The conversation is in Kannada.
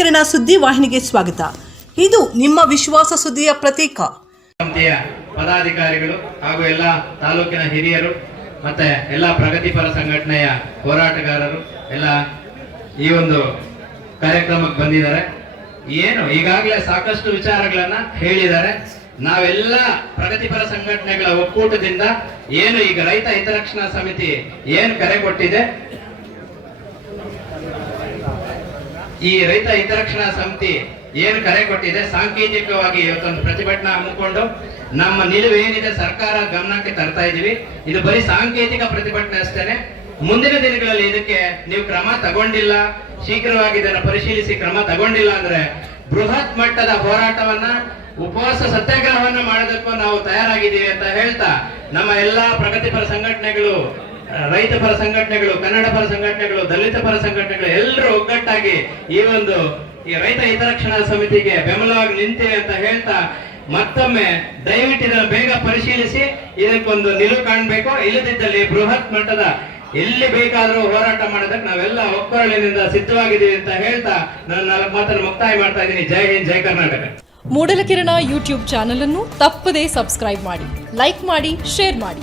ಮೂಡಲಕಿರಣ ಸುದ್ದಿ ವಾಹಿನಿಗೆ ಸ್ವಾಗತ. ಇದು ನಿಮ್ಮ ವಿಶ್ವಾಸ ಸುದ್ದಿಯ ಪ್ರತೀಕ. ಸಂಸ್ಥೆಯ ಪದಾಧಿಕಾರಿಗಳು ಹಾಗೂ ಎಲ್ಲ ತಾಲೂಕಿನ ಹಿರಿಯರು ಮತ್ತೆ ಎಲ್ಲ ಪ್ರಗತಿಪರ ಸಂಘಟನೆಯ ಹೋರಾಟಗಾರರು ಎಲ್ಲ ಈ ಒಂದು ಕಾರ್ಯಕ್ರಮಕ್ಕೆ ಬಂದಿದ್ದಾರೆ. ಏನು, ಈಗಾಗಲೇ ಸಾಕಷ್ಟು ವಿಚಾರಗಳನ್ನ ಹೇಳಿದ್ದಾರೆ. ನಾವೆಲ್ಲ ಪ್ರಗತಿಪರ ಸಂಘಟನೆಗಳ ಒಕ್ಕೂಟದಿಂದ ಏನು ಈಗ ರೈತ ಹಿತರಕ್ಷಣಾ ಸಮಿತಿ ಏನು ಕರೆ ಕೊಟ್ಟಿದೆ ಈ ರೈತ ಹಿತರಕ್ಷಣಾ ಸಮಿತಿ ಏನು ಕರೆ ಕೊಟ್ಟಿದೆ, ಸಾಂಕೇತಿಕವಾಗಿ ಇವತ್ತೊಂದು ಪ್ರತಿಭಟನಾ ಹಮ್ಮಿಕೊಂಡು ನಮ್ಮ ನಿಲುವು ಏನಿದೆ ಸರ್ಕಾರ ಗಮನಕ್ಕೆ ತರ್ತಾ ಇದೀವಿ. ಇದು ಬರೀ ಸಾಂಕೇತಿಕ ಪ್ರತಿಭಟನೆ ಅಷ್ಟೇನೆ. ಮುಂದಿನ ದಿನಗಳಲ್ಲಿ ಇದಕ್ಕೆ ನೀವು ಕ್ರಮ ತಗೊಂಡಿಲ್ಲ ಶೀಘ್ರವಾಗಿ ಇದನ್ನು ಪರಿಶೀಲಿಸಿ ಕ್ರಮ ತಗೊಂಡಿಲ್ಲ ಅಂದ್ರೆ ಬೃಹತ್ ಮಟ್ಟದ ಹೋರಾಟವನ್ನ, ಉಪವಾಸ ಸತ್ಯಾಗ್ರಹವನ್ನ ಮಾಡೋದಕ್ಕೂ ನಾವು ತಯಾರಾಗಿದ್ದೀವಿ ಅಂತ ಹೇಳ್ತಾ ನಮ್ಮ ಎಲ್ಲಾ ಪ್ರಗತಿಪರ ಸಂಘಟನೆಗಳು ರೈತ ಪರ ಸಂಘಟನೆಗಳು, ಕನ್ನಡ ಪರ ಸಂಘಟನೆಗಳು, ದಲಿತ ಪರ ಸಂಘಟನೆಗಳು ಎಲ್ಲರೂ ಒಗ್ಗಟ್ಟಾಗಿ ಈ ಒಂದು ಈ ರೈತ ಹಿತರಕ್ಷಣಾ ಸಮಿತಿಗೆ ಬೆಂಬಲವಾಗಿ ನಿಂತೇವೆ ಅಂತ ಹೇಳ್ತಾ ಮತ್ತೊಮ್ಮೆ ದಯವಿಟ್ಟು ಇದನ್ನು ಬೇಗ ಪರಿಶೀಲಿಸಿ, ಇದಕ್ಕೊಂದು ನಿಲುವು ಕಾಣಬೇಕು. ಇಲ್ಲದಿದ್ದಲ್ಲಿ ಬೃಹತ್ ಮಟ್ಟದ ಎಲ್ಲಿ ಬೇಕಾದರೂ ಹೋರಾಟ ಮಾಡೋದಕ್ಕೆ ನಾವೆಲ್ಲ ಒಕ್ಕೊರಳಿನಿಂದ ಸಿದ್ಧವಾಗಿದ್ದೀವಿ ಅಂತ ಹೇಳ್ತಾ ನಾನು ನಾಲ್ಕು ಮಾತನ್ನು ಮುಕ್ತಾಯ ಮಾಡ್ತಾ ಇದ್ದೀನಿ. ಜೈ ಹಿಂದ್, ಜೈ ಕರ್ನಾಟಕ. ಮೂಡಲಕಿರಣ ಯೂಟ್ಯೂಬ್ ಚಾನೆಲ್ ಅನ್ನು ತಪ್ಪದೇ ಸಬ್ಸ್ಕ್ರೈಬ್ ಮಾಡಿ, ಲೈಕ್ ಮಾಡಿ, ಶೇರ್ ಮಾಡಿ.